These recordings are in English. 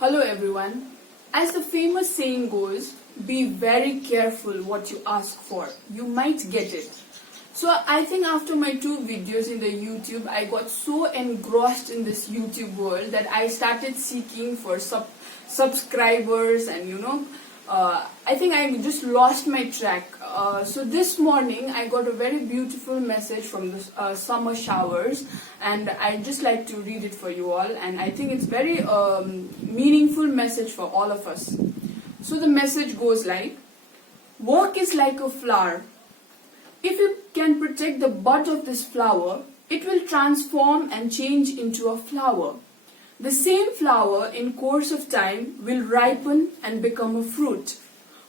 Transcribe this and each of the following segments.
Hello everyone. As the famous saying goes, be very careful what you ask for. You might get it. So I think after my 2 videos in the YouTube, I got so engrossed in this YouTube world that I started seeking for subscribers and I think I just lost my track. So this morning I got a very beautiful message from the summer showers, and I'd just like to read it for you all, and I think it's very meaningful message for all of us. So the message goes like, work is like a flower. If you can protect the bud of this flower, it will transform and change into a flower. The same flower in course of time will ripen and become a fruit.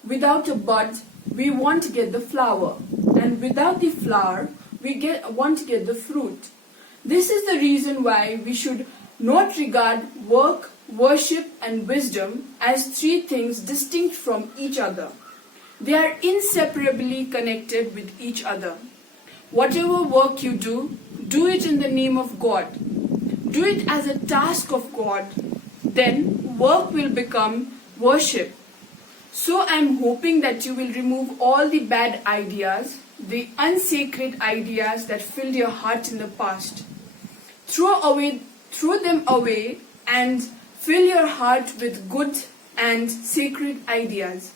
Without a bud, we won't get the flower, and without the flower, we won't get the fruit. This is the reason why we should not regard work, worship and wisdom as 3 things distinct from each other. They are inseparably connected with each other. Whatever work you do it in the name of God. Do it as a task of God. Then work will become worship. So I am hoping that you will remove all the bad ideas, the unsacred ideas that filled your heart in the past. Throw them away and fill your heart with good and sacred ideas.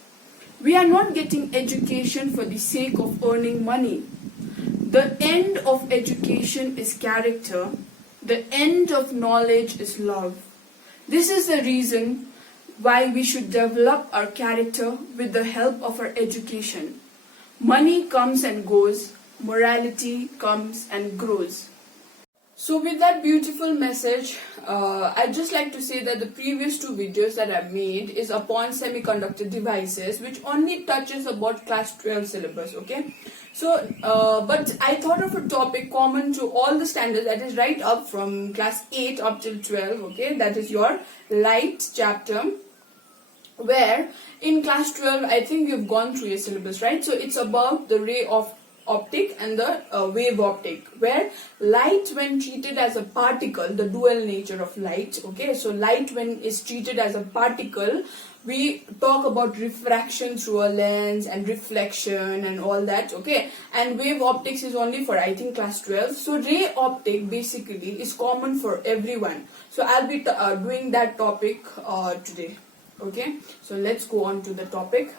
We are not getting education for the sake of earning money. The end of education is character. The end of knowledge is love. This is the reason why we should develop our character with the help of our education. Money comes and goes. Morality comes and grows. So with that beautiful message, I'd just like to say that the previous 2 videos that I've made is upon semiconductor devices, which only touches about class 12 syllabus, okay? So, but I thought of a topic common to all the standards, that is right up from class 8 up till 12, okay? That is your light chapter, where in class 12, I think you've gone through your syllabus, right? So it's about the ray of optic and the wave optic, where light when treated as a particle, the dual nature of light, okay, so light when is treated as a particle, we talk about refraction through a lens and reflection and all that, okay, and wave optics is only for I think class 12. So ray optic basically is common for everyone, so I'll be doing that topic today, okay. So let's go on to the topic.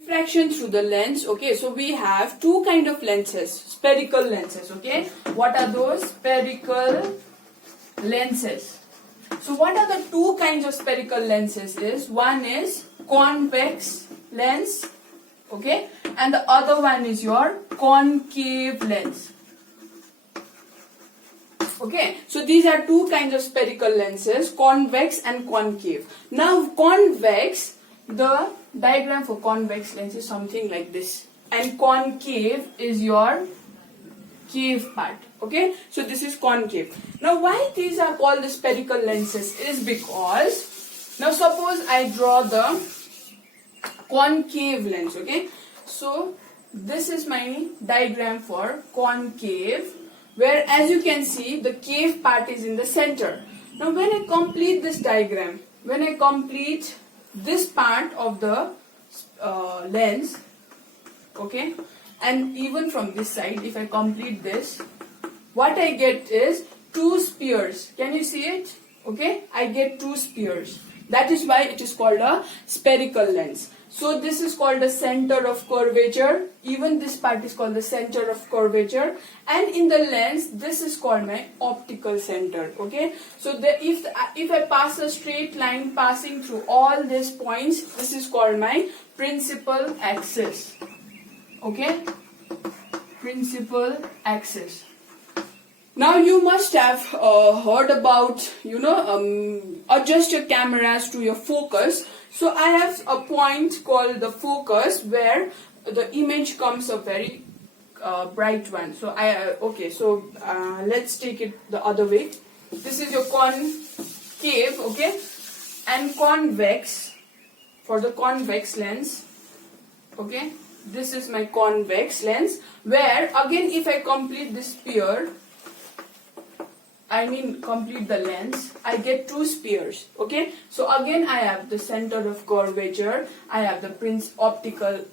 Refraction through the lens, okay, so we have 2 kind of lenses, spherical lenses, okay. What are those? Spherical lenses. So what are the 2 kinds of spherical lenses is? One is convex lens, okay, and the other one is your concave lens. Okay, so these are 2 kinds of spherical lenses, convex and concave. Now convex, the diagram for convex lens is something like this, and concave is your cave part, okay. So this is concave. Now why these are called the spherical lenses is because, now suppose I draw the concave lens, okay. So this is my diagram for concave, where as you can see the cave part is in the center. Now when I complete this diagram, when I complete this part of the lens, okay, and even from this side if I complete this, what I get is 2 spheres. Can you see it? Okay, I get 2 spheres. That is why it is called a spherical lens. So this is called the center of curvature. Even this part is called the center of curvature, and in the lens this is called my optical center, okay. So if I pass a straight line passing through all these points, this is called my principal axis, okay, principal axis. Now you must have heard about, adjust your cameras to your focus. So I have a point called the focus, where the image comes a very bright one. So let's take it the other way. This is your concave, okay, and convex for the convex lens, okay. This is my convex lens, where again if I complete this sphere, complete the lens, I get two spheres. Okay, so again I have the center of curvature, I have the optical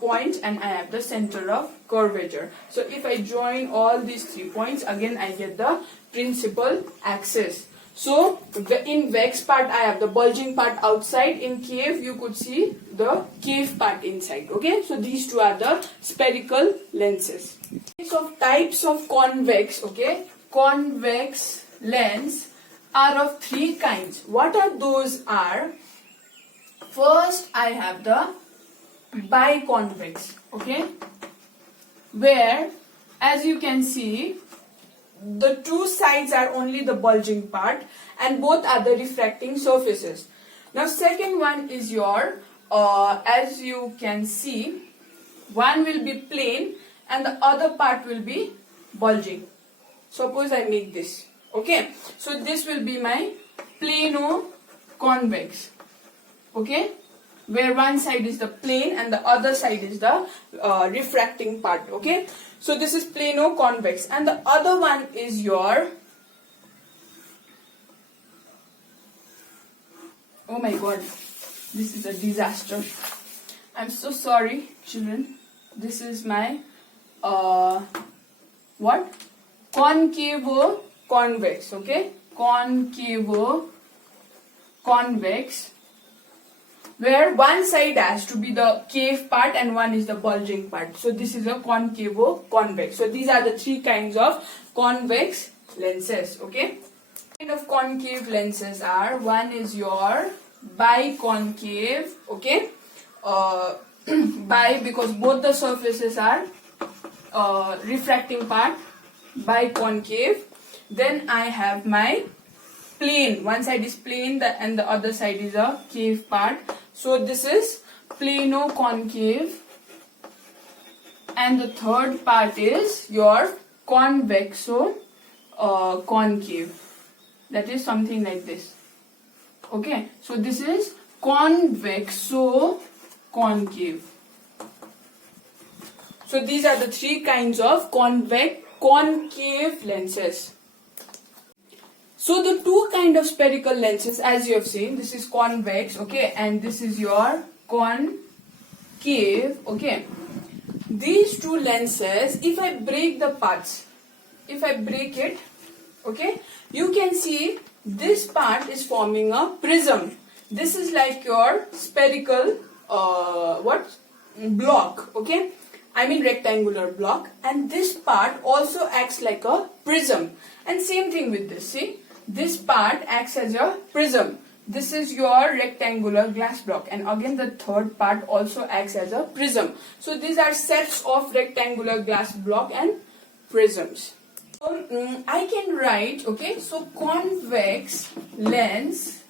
point, and I have the center of curvature. So if I join all these 3 points, again I get the principal axis. So in Vex part I have the bulging part outside, in cave you could see the cave part inside. Okay, so these two are the spherical lenses. So types of convex, okay, convex lens are of 3 kinds. What are those are? First I have the biconvex, okay, where as you can see the 2 sides are only the bulging part and both are the refracting surfaces. Now second one is your as you can see, one will be plain and the other part will be bulging. Suppose I make this, okay, so this will be my plano convex, okay, where one side is the plane and the other side is the refracting part. Okay, so this is plano convex, and the other one is your, oh my god, this is a disaster, I'm so sorry children, this is my what, concavo convex. Okay, concavo convex, where one side has to be the cave part and one is the bulging part. So this is a concavo convex. So these are the 3 kinds of convex lenses. Okay, kind of concave lenses are, one is your biconcave. Okay, bi because both the surfaces are refracting part, biconcave. Then I have my plane, one side is plane and the other side is a cave part. So this is plano concave, and the third part is your convexo concave, that is something like this. Okay, so this is convexo concave. So these are the 3 kinds of concave lenses. So the 2 kind of spherical lenses, as you have seen, this is convex, okay, and this is your concave. Okay, these 2 lenses, if I break the parts, if I break it, okay, you can see this part is forming a prism. This is like your spherical block, okay, rectangular block, and this part also acts like a prism. And same thing with this, see, this part acts as a prism. This is your rectangular glass block, and again the third part also acts as a prism. So these are sets of rectangular glass block and prisms. So I can write, okay, so convex lens,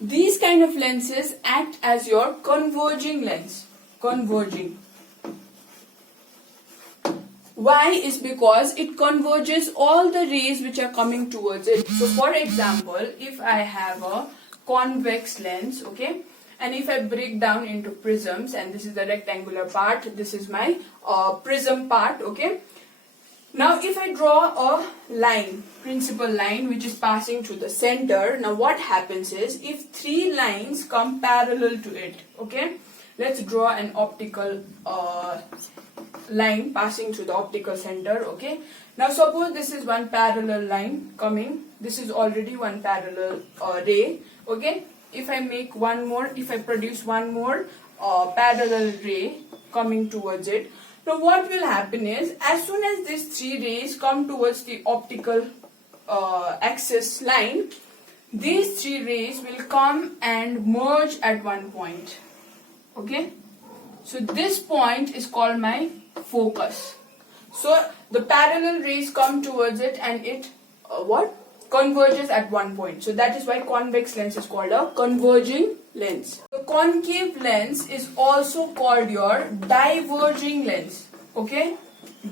these kind of lenses act as your converging lens. Converging. Why? Is because it converges all the rays which are coming towards it. So for example, if I have a convex lens, okay, and if I break down into prisms, and this is the rectangular part, this is my prism part, okay. Now if I draw a line, principal line, which is passing through the center, now what happens is, if 3 lines come parallel to it, okay, let's draw an optical line passing through the optical center. Okay, now suppose this is one parallel line coming, this is already one parallel ray. Okay, if I make one more, if I produce one more parallel ray coming towards it, now what will happen is, as soon as these 3 rays come towards the optical axis line, these 3 rays will come and merge at one point. Okay, so this point is called my focus. So the parallel rays come towards it and it converges at one point. So that is why convex lens is called a converging lens. The concave lens is also called your diverging lens. Okay,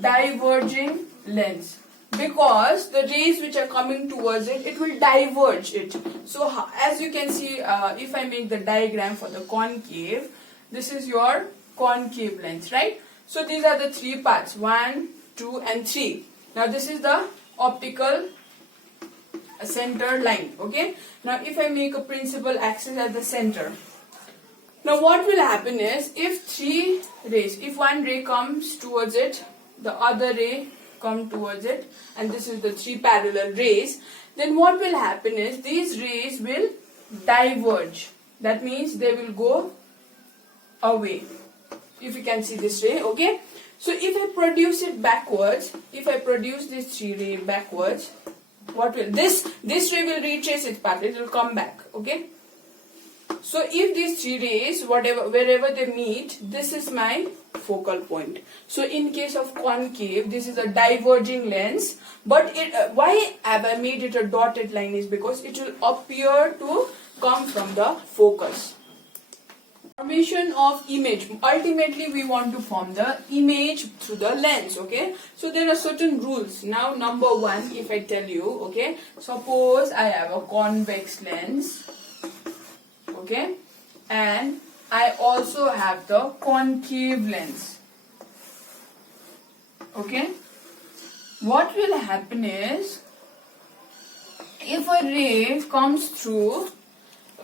diverging lens, because the rays which are coming towards it, it will diverge it. So as you can see, if I make the diagram for the concave, this is your concave lens, right? So these are the 3 parts, 1, 2 and 3. Now this is the optical center line. Okay, now if I make a principal axis at the center, now what will happen is, if three rays, if one ray comes towards it, the other ray come towards it, and this is the three parallel rays, then what will happen is these rays will diverge. That means they will go away. If you can see this ray, okay. So if I produce it backwards, if I produce this three ray backwards, what will this ray will retrace its path, it will come back, okay. So if these three rays, wherever they meet, this is my focal point. So in case of concave, this is a diverging lens, but why have I made it a dotted line is because it will appear to come from the focus. Formation of image. Ultimately, we want to form the image through the lens, okay. So there are certain rules. Now number one, if I tell you, okay, suppose I have a convex lens, okay, and I also have the concave lens, okay. What will happen is, if a ray comes through,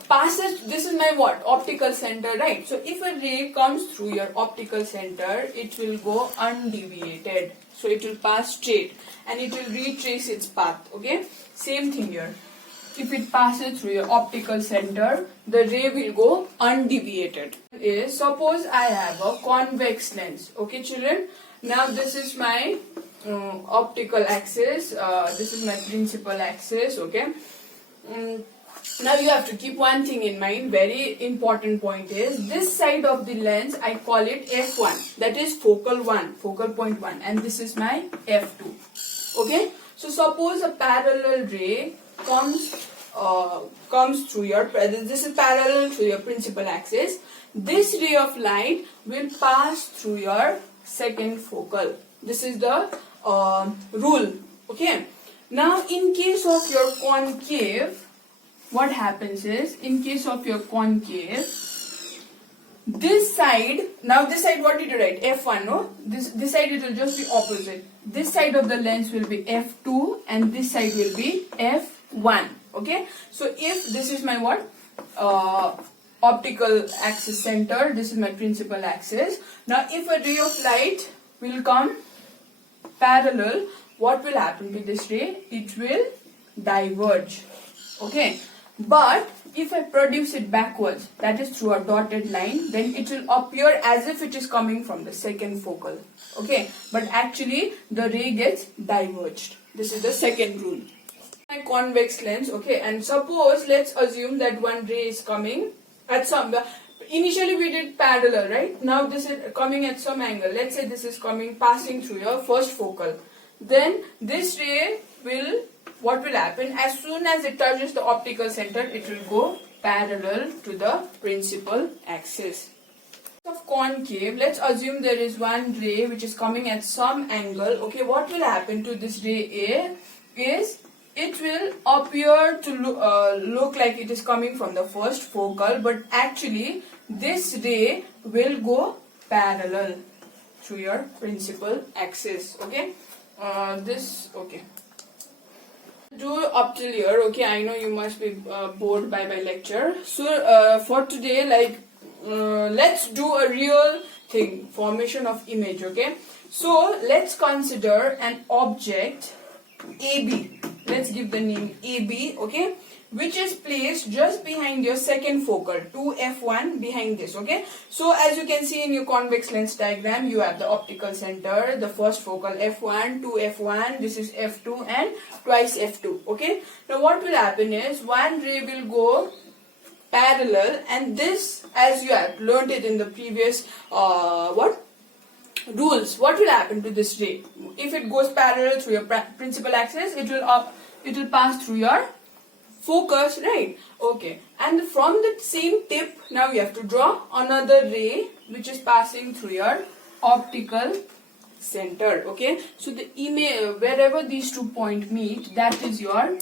passes, this is my what? Optical center, right? So if a ray comes through your optical center, it will go undeviated. So it will pass straight and it will retrace its path, okay. Same thing here. If it passes through your optical center, the ray will go undeviated. Suppose I have a convex lens, okay children. Now this is my optical axis, this is my principal axis, okay. Now you have to keep one thing in mind, very important point is, this side of the lens I call it F1, that is focal point 1, and this is my F2, okay. So suppose a parallel ray comes through your, this is parallel to your principal axis, this ray of light will pass through your second focal. This is the rule, okay. Now in case of your concave, what happens is, in case of your concave, this side, now this side what did you write? F1, no? This side it will just be opposite. This side of the lens will be F2 and this side will be F1, okay. So if this is my what? Optical axis center, this is my principal axis. Now if a ray of light will come parallel, what will happen to this ray? It will diverge, okay. But if I produce it backwards, that is through a dotted line, then it will appear as if it is coming from the second focal, okay. But actually the ray gets diverged. This is the second rule. My convex lens, okay, and suppose let's assume that one ray is coming at some, initially we did parallel, right? Now this is coming at some angle. Let's say this is coming, passing through your first focal. Then this ray will, what will happen? As soon as it touches the optical center, it will go parallel to the principal axis. Of concave, let's assume there is one ray which is coming at some angle, okay. What will happen to this ray A is, it will appear to look like it is coming from the first focal, but actually this ray will go parallel through your principal axis, okay. Okay. Do up till here, okay. I know you must be bored by my lecture. So for today, like let's do a real thing, formation of image, okay. So let's consider an object AB. Let's give the name AB, okay, which is placed just behind your second focal, 2F1 behind this, okay. So as you can see in your convex lens diagram, you have the optical center, the first focal F1, 2F1, this is F2 and twice F2, okay. Now what will happen is, one ray will go parallel, and this, as you have learned it in the previous rules, what will happen to this ray? If it goes parallel through your principal axis, it will pass through your focus, right? Okay, and from the same tip, now you have to draw another ray which is passing through your optical center, okay. So the image, wherever these 2 points meet, that is your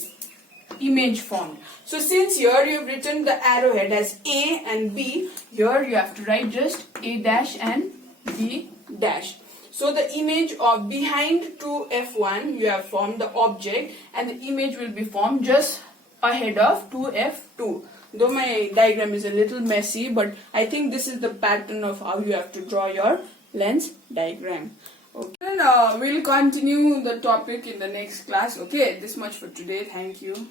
image formed. So since here you have written the arrowhead as A and B, here you have to write just A dash and B dash. So the image of behind 2f1, you have formed the object, and the image will be formed just ahead of 2f2. Though my diagram is a little messy, but I think this is the pattern of how you have to draw your lens diagram. Okay, and we'll continue the topic in the next class. Okay, this much for today. Thank you.